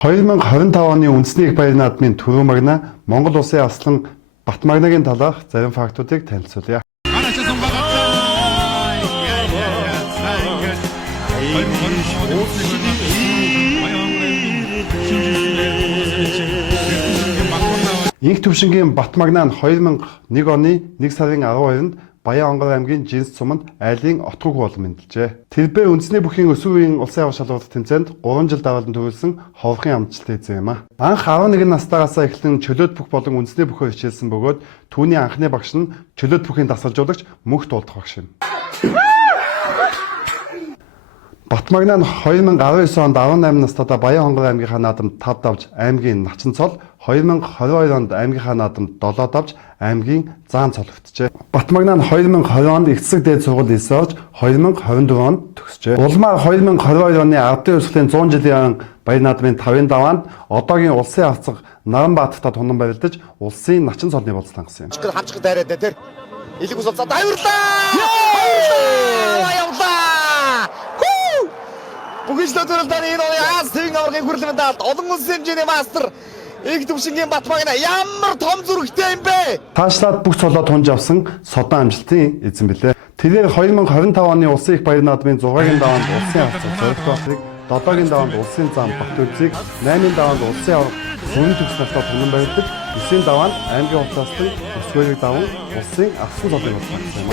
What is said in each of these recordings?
2025 оны үндэсний их баяр наадмын түрүү магна Монгол улсын аслан Батмагнагийн талаарх зарим фактуудыг танилцуулъя. Инх төвшингийн Батмагна нь 2001 оны 1 сарын 12-нд Баян-Онгор аймгийн Жинс цуманд айлын отгог болон мэдлжээ. Тэрбээ үндэсний бүхийн өсвөр үеийн улсын авах шалгуулах тэмцээнд 3 жил даваалан төрүүлсэн ховрын амжилттай эзэн юм а. Анх 11 настайгаас эхлэн чөлөөт бүх болон үндэсний бүхөө хичээлсэн бөгөөд түүний анхны багш нь чөлөөт бүхийн дасгалжуулагч Мөнх Дуулдах багш юм. Батмагна нь 2019 онд 18 настайдаа Баян-Онгор аймгийнхаа наадамд 5 давж аймгийн Начин цол, 2022 онд аймгийнхаа наадамд 7 давж аймгийн Заан цол өвтжээ. Батмагна нь 2020 онд эцэг дээд сургууль эсэрж 2024 онд төгсжээ. Улмаар 2022 оны ардын урсгалын 100 жилийн баяр наадмын 5-ын даваанд одоогийн улсын авцаг Наранбаатарт тунан барилдаж улсын Начин цолны болцол хангасан юм. Хамчиг дайраад тэр элэг ус болцоод баярлаа. Бүгд төрлөөр энэ Аз төвийн аваргын хүрээлэнд даалт олон улсын хэмжээний мастер Инх төвшингийн Батмагна ямар том зүрхтэй юм бэ? Таашлаад бүх цолоо тунж авсан содон амжилтын эзэн билээ. Тэрээр 2025 оны улсын их баяр наадмын 6-гийн даваанд улсын авцаг зорилт бахыг, 7-гийн даваанд улсын зам Бат үзийг, 8-ийн даваанд улсын аварга Сүрэн төгс настай тунан барилдаж, 9-ийн даваанд аймгийн улсаастан өсгөөгийг даван улсын авсан цолыг болсон юм.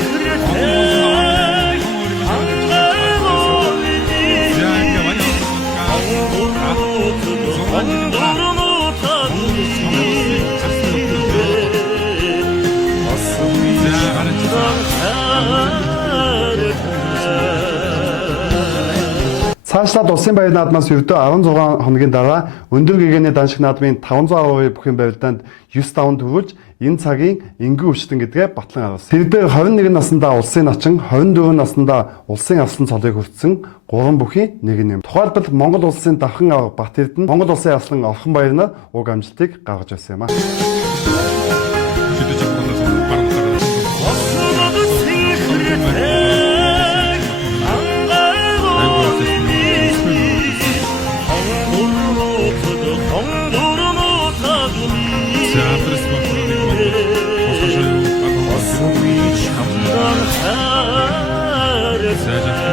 Цаашлаад улсын баяр наадмаас ердөө 16 хоногийн дараа өндөр гэгэний даншиг наадмын 500% бүхэн барилдаанд 9 даван төрүүлж энэ цагийн энгийн өвчтөн гэдгээ батлан агуулсан. Тэрээр 21 наснда улсын начин, 24 наснда улсын авсан цолыг хүртсэн 3 бүхийн нэг нь юм. Тухайлбал Монгол улсын давхан авах Бат Эрдэнэ Монгол улсын аслан Орхон баярна уг амжилтыг гаргаж байсан юм а. Sadece